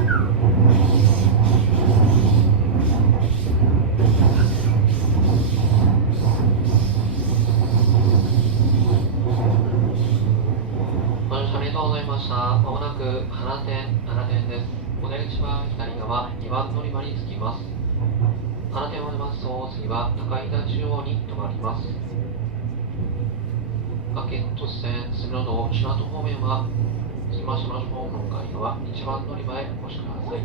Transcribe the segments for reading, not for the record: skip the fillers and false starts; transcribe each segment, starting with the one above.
ご乗車ありがとうございました。まもなく7点です。お出口は左側2番乗り場に着きます。7点を出ますと、次は高井田中央に停まります。各県都市線住野道白戸方面は、住島市の方向かい側1番乗り場へお越しください。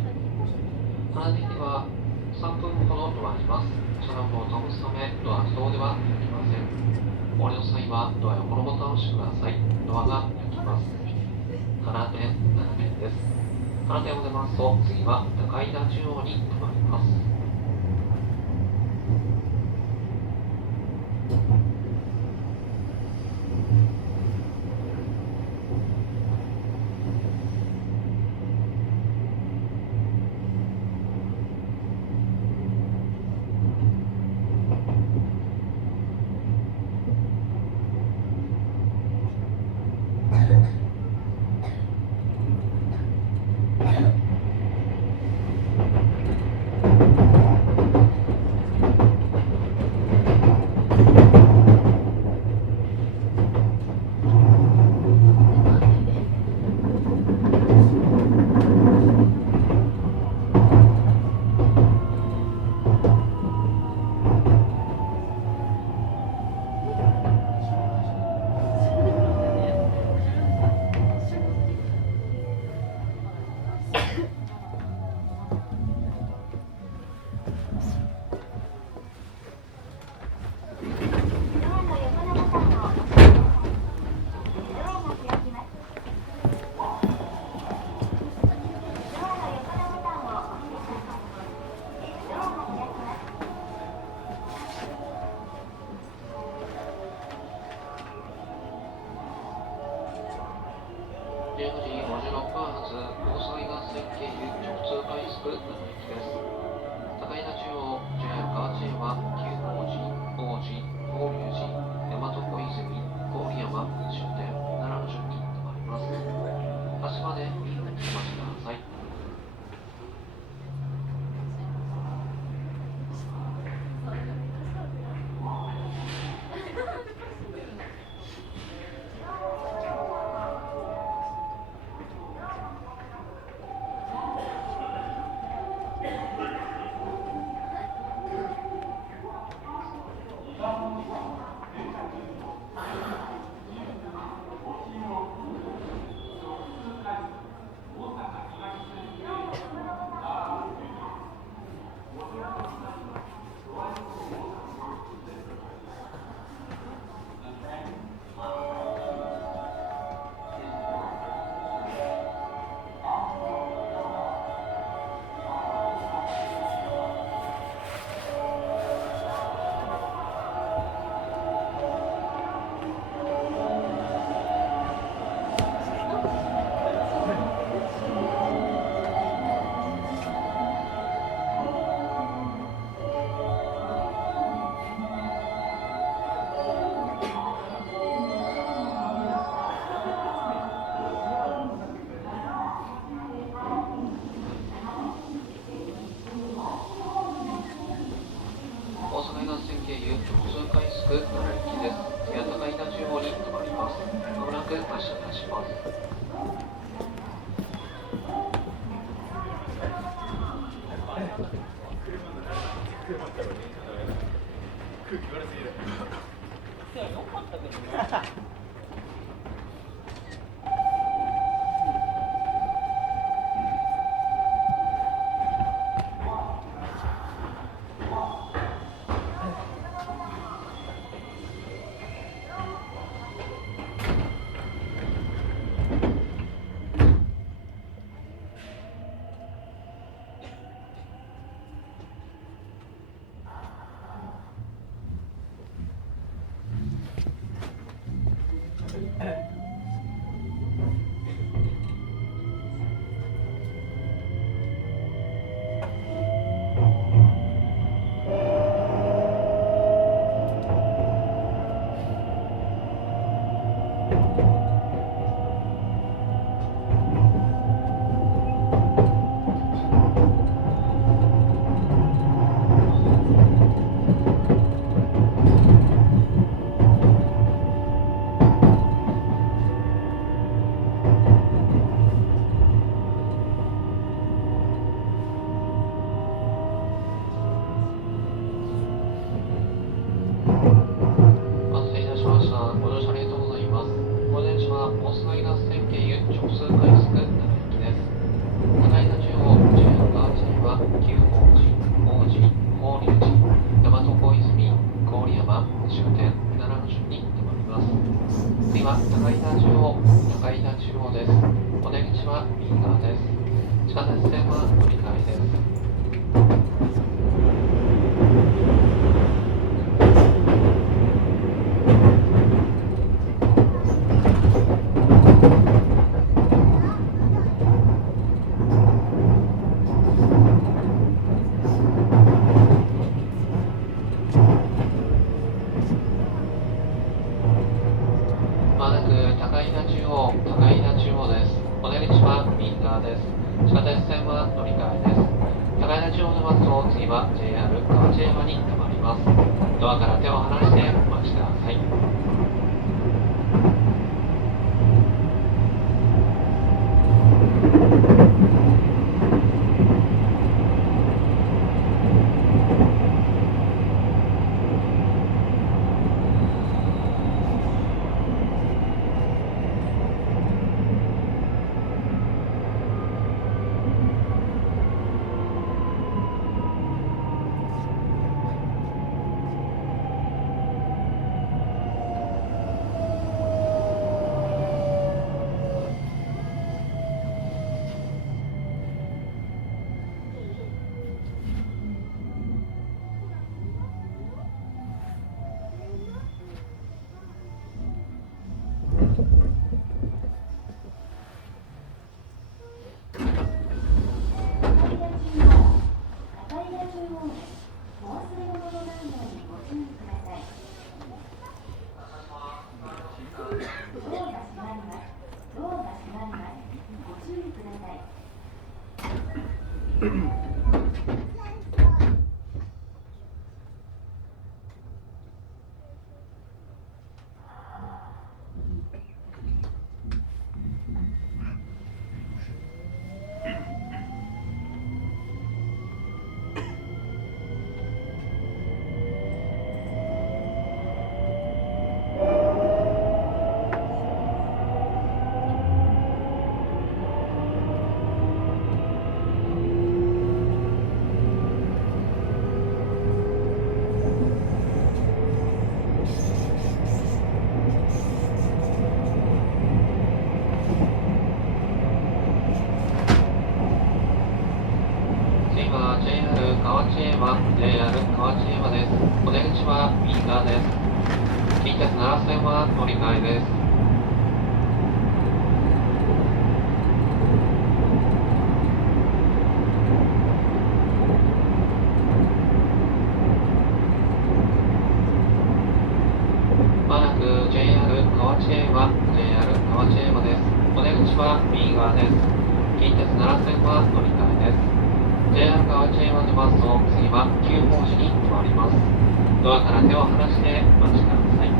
7点では3分ほど止まります。車内を保つためドア自動ではできません。お降りの際はドア横のボタンを押してください。ドアが開きます。7点です。7点を出ますと、次は高井田中央に停まります。15時56分発、大阪合線経由直通快速7駅です。高井田中央、JR 河内園は旧王子、法隆寺、大和小泉、郡山、終点、奈良の順に停まります。足までお待ちください。大阪合線経由直通快速奈良行きです。次は高井田中央に停まります。まもなく発車いたします。空気悪すぎる。いや、よかったけどね。鉄線は乗り換えです。まもなく高井田中央です。お出口は右側です。地下鉄線は乗り換えです。高井田中央のバスと次は JR 河内山に停まります。ドアから手を離してお待ちください。次は JR 河内山です。お出口は右側です。近鉄奈良線は乗り換えです。まもなく JR 河内山です。お出口は右側です。近鉄奈良線は乗り換えです。JR 河内山のバスと次は急行寺に停まります。ドアから手を離してお待ちください。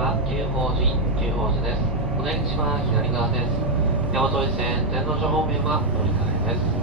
は久宝寺です。お出口は左側です。大和路線天王寺方面は乗り換えです。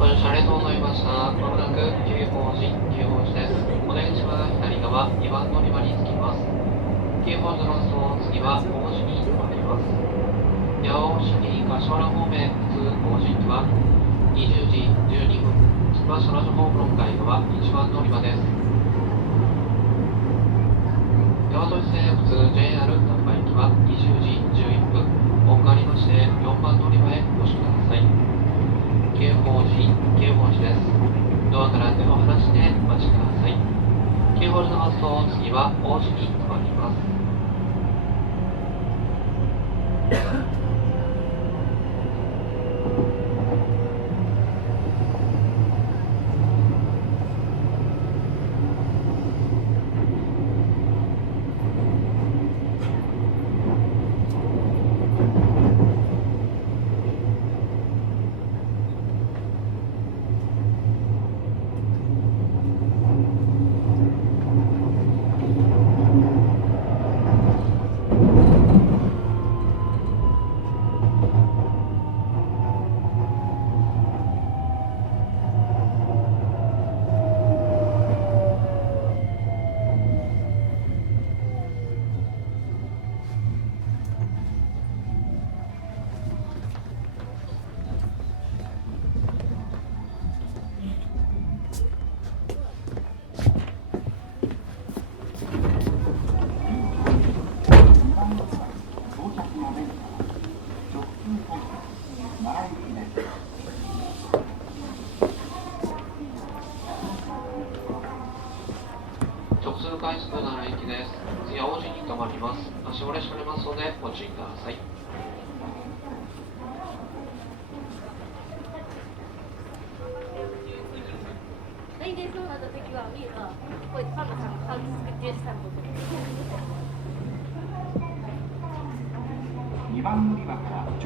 ご乗車ありがとうございました。まもなく久宝寺です。お出口は左側2番乗り場に着きます。久宝寺のバスの次は王子に停まります。八尾市に柏原方面普通王子行きは20時12分。柏原方向向かい側1番乗り場です。大和路線普通 JR 丹波行きは20時11分。おかわりまして4番乗り場へお越しください。久宝寺です。ドアから手を離してお待ちください。久宝寺のバスと次は王子に停まります。直通快速奈良駅です。次は王子に停まります。足折れ閉めますのでご注意ください。2番乗り場から直通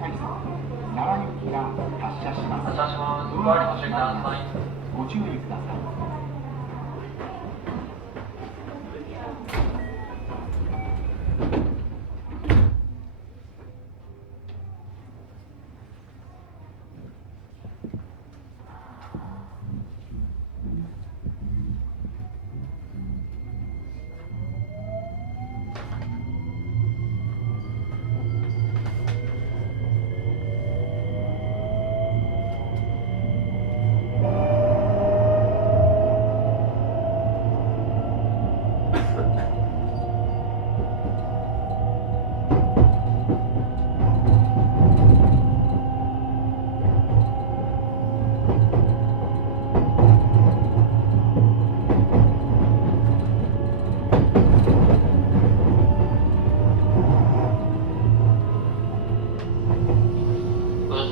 快速奈良行きが発車します。発車します。ご注意ください。ご注意ください。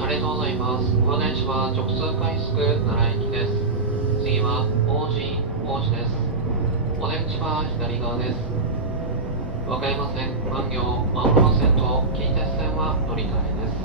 ありがとうございます。ご案内は直通快速奈良行きです。次は王子です。お出口は左側です。和歌山線、万行、万室線と近鉄線は乗り換えです。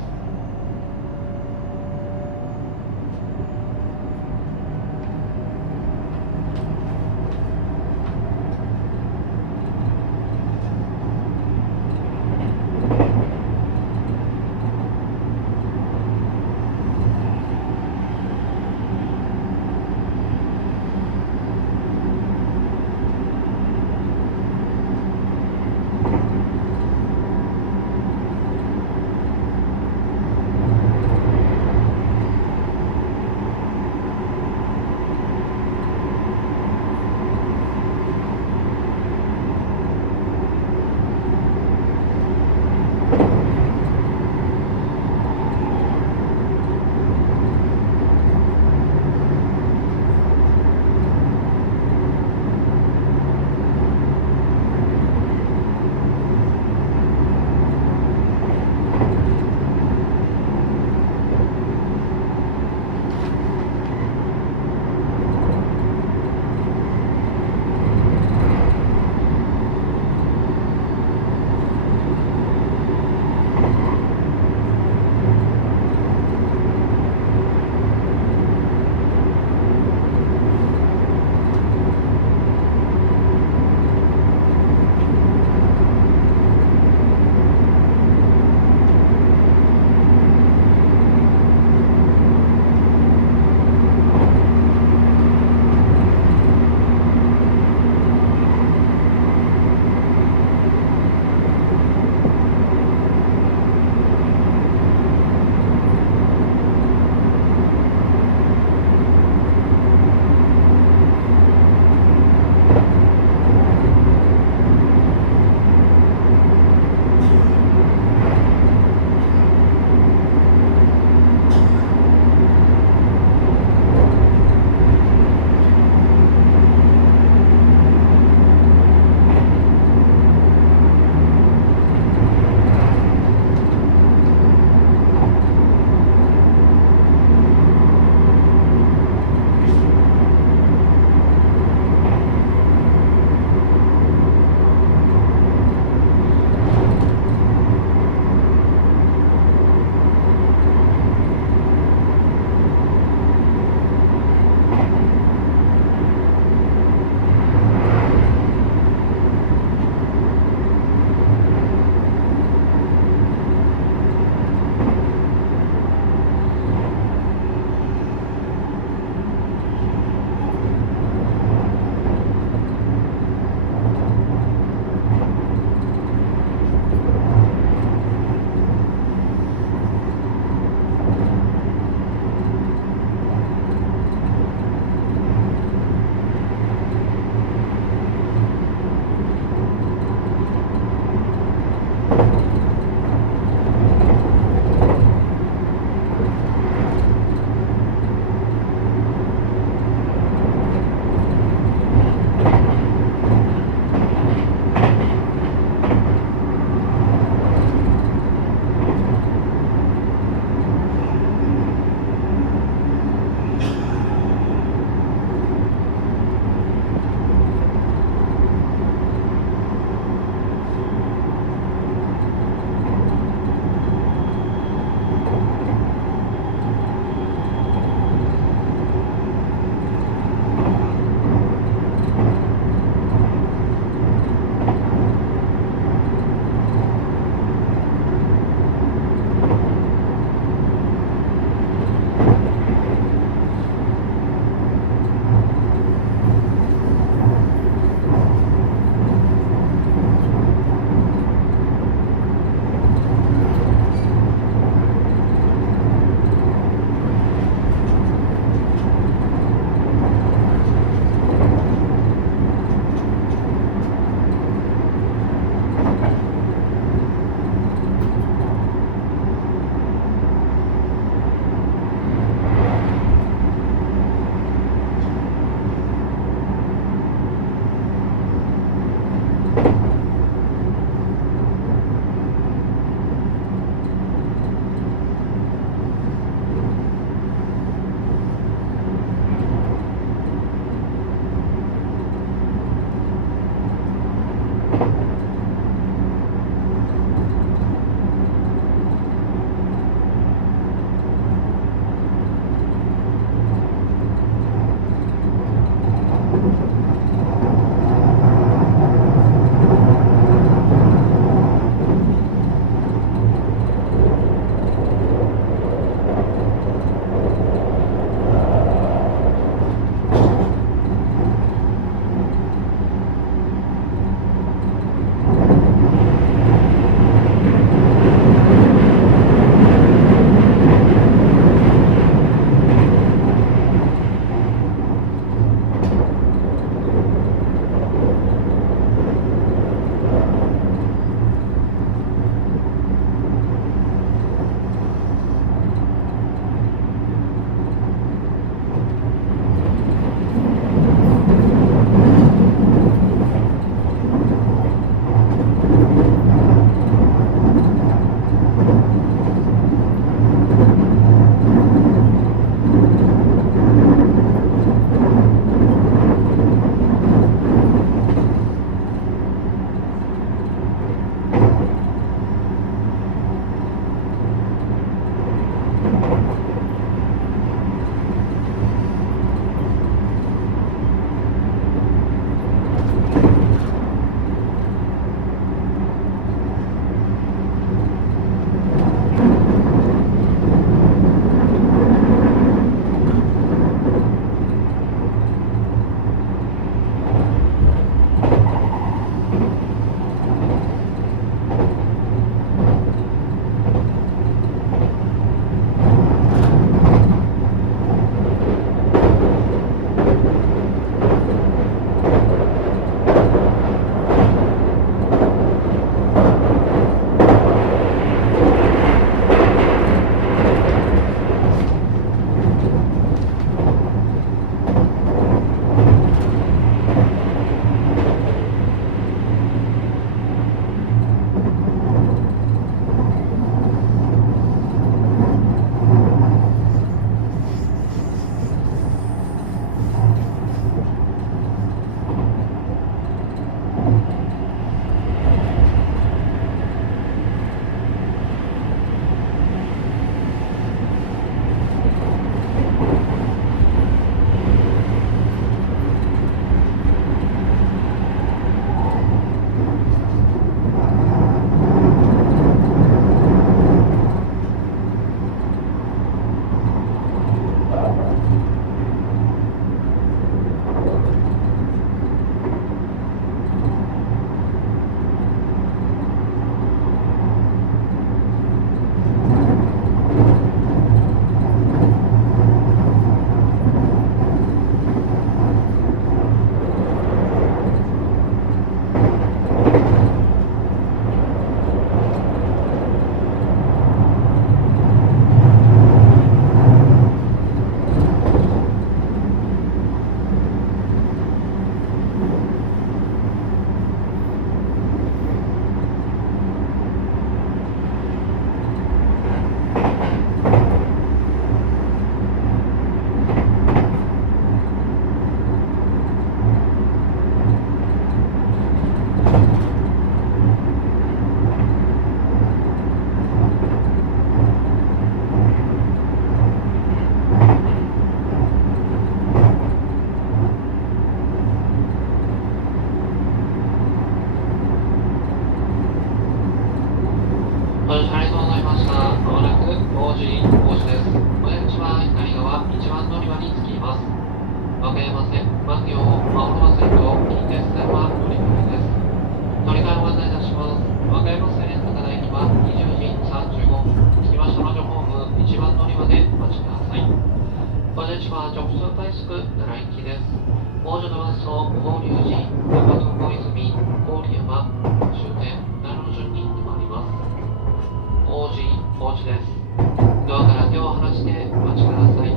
王子です。お出口は左側1番乗り場に着きます。和歌山線、万葉、真幌線と近鉄線は乗り換えです。乗り換えをご案内いたします。和歌山線高田駅は20時35分、着きましたのでホーム1番乗り場でお待ちください。お出口は直通快速奈良行きです。王女のバスの法隆寺、大和小泉、郡山、終点、奈良の順に停まります。王子です。ドアから手を離してお待ちください。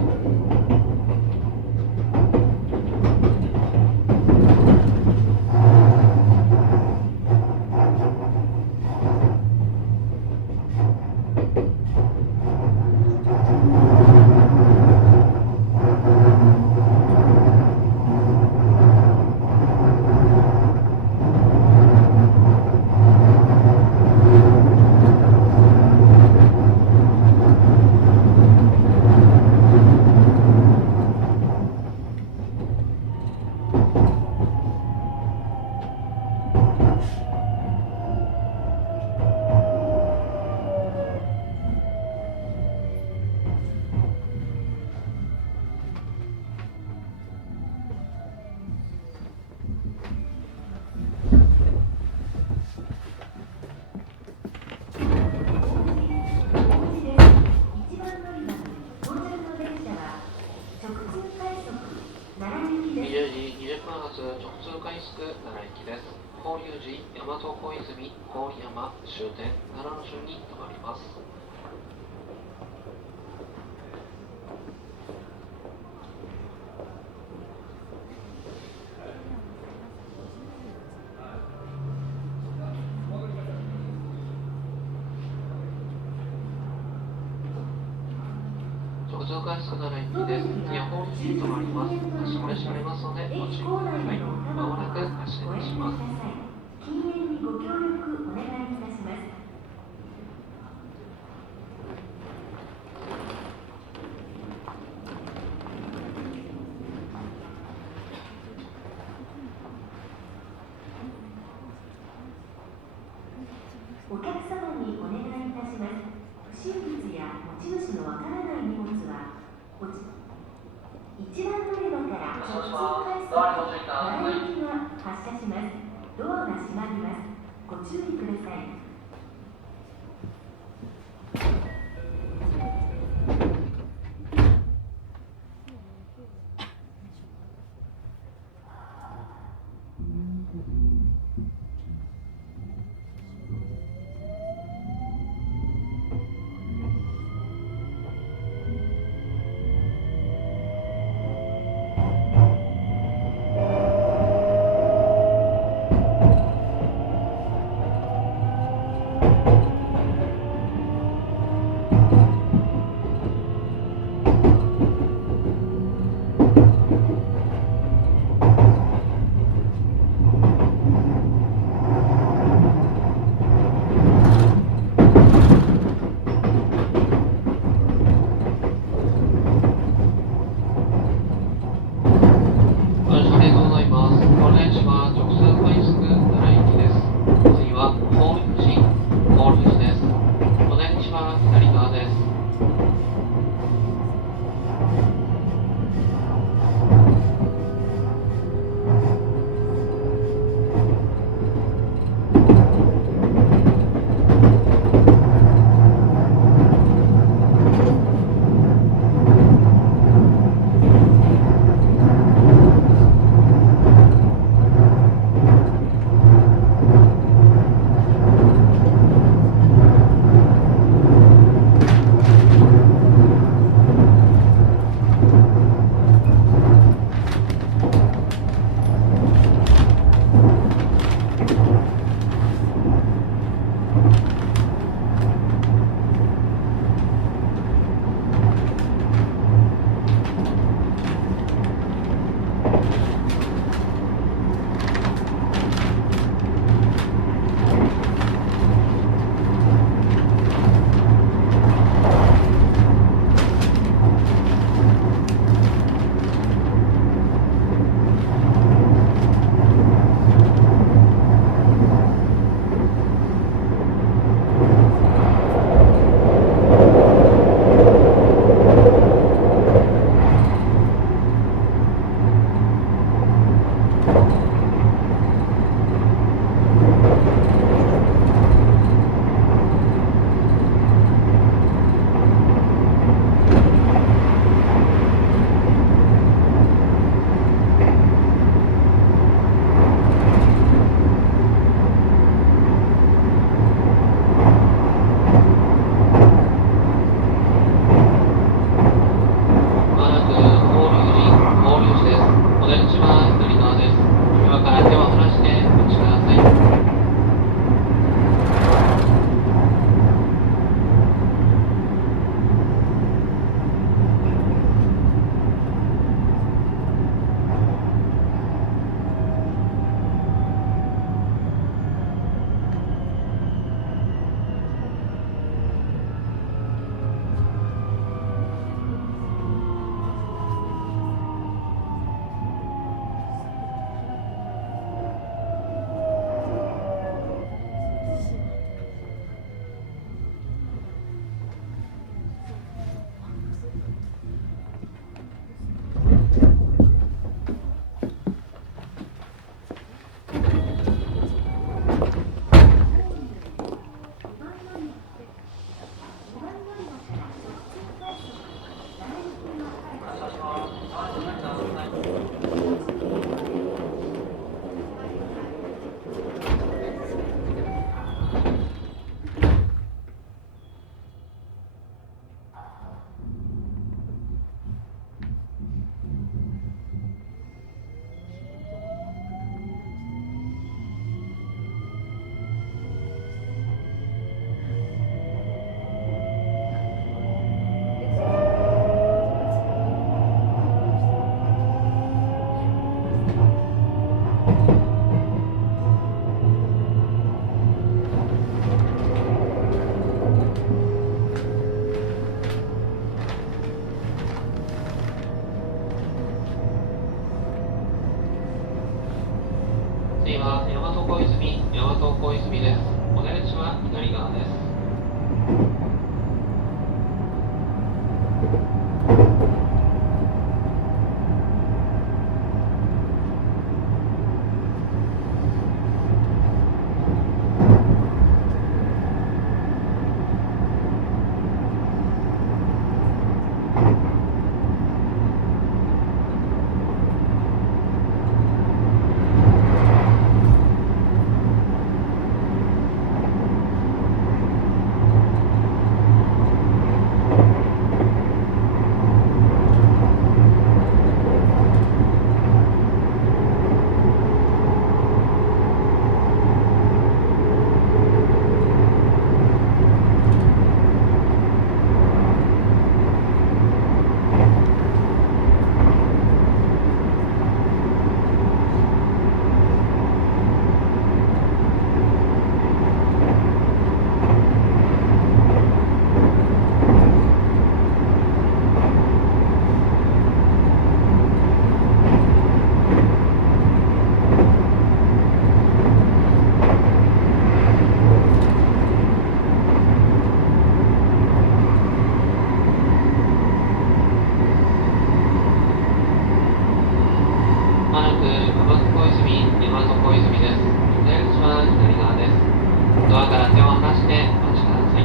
法隆寺、大和小泉、郡山、終点、奈良の順に停まります。直通快速奈良行きです。次は法隆寺に停まります。足漏れしておりますのでご注意ください。まもなく発車いたします。禁煙にご協力お願いいたします。お客様にお願いいたします。不審物や持ち主のわからない荷物は一番乗り場から直通快速奈良行きが発車します。ドアが閉まります。ご注意ください。泉です。お出口は左側です。まもなく山底泉です。出口は左側です。ドアから手を離してお待ちください。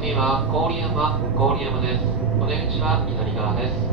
次は郡山です。お出口は左側です。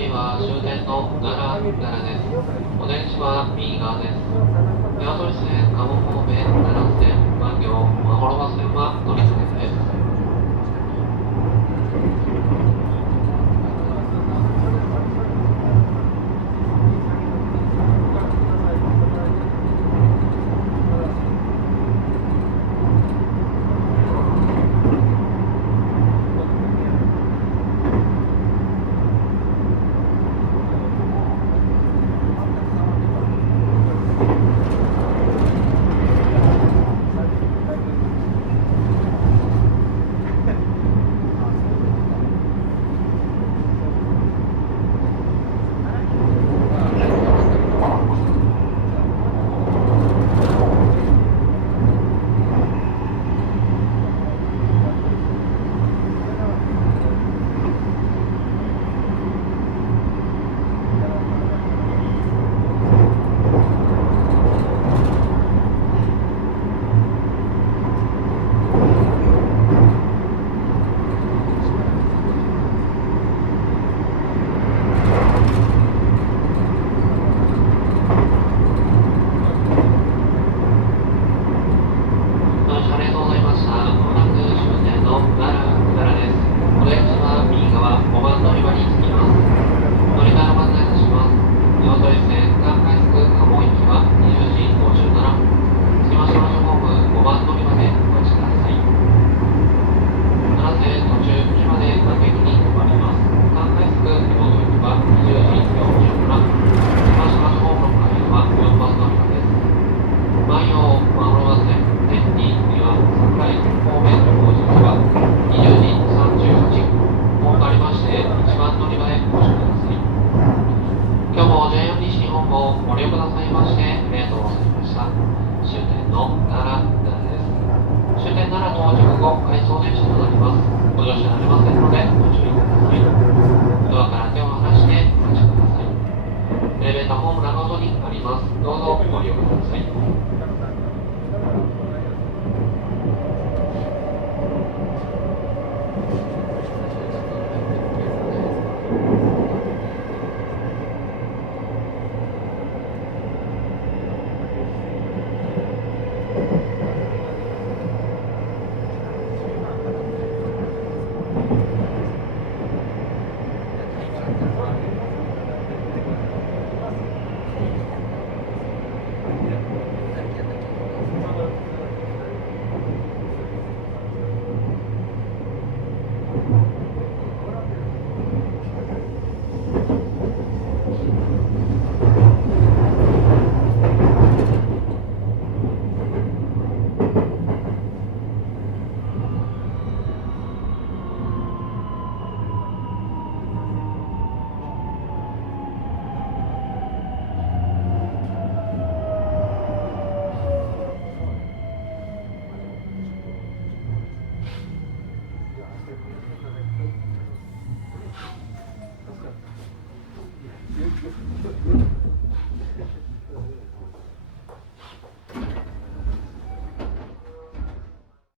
次は終点の奈良です。お出口は右側です。八鳥線、鴨方面、奈良線、万行、まほろば線は乗り継ぎです。今日も JR 西日本をご利用くださいましてありがとうございました。終点の奈良です。終点奈良到着後、回送電車となります。ご乗車ありませんのでご注意ください。ドアから手を離してお待ちください。エレベーターホームなどにあります。どうぞご利用ください。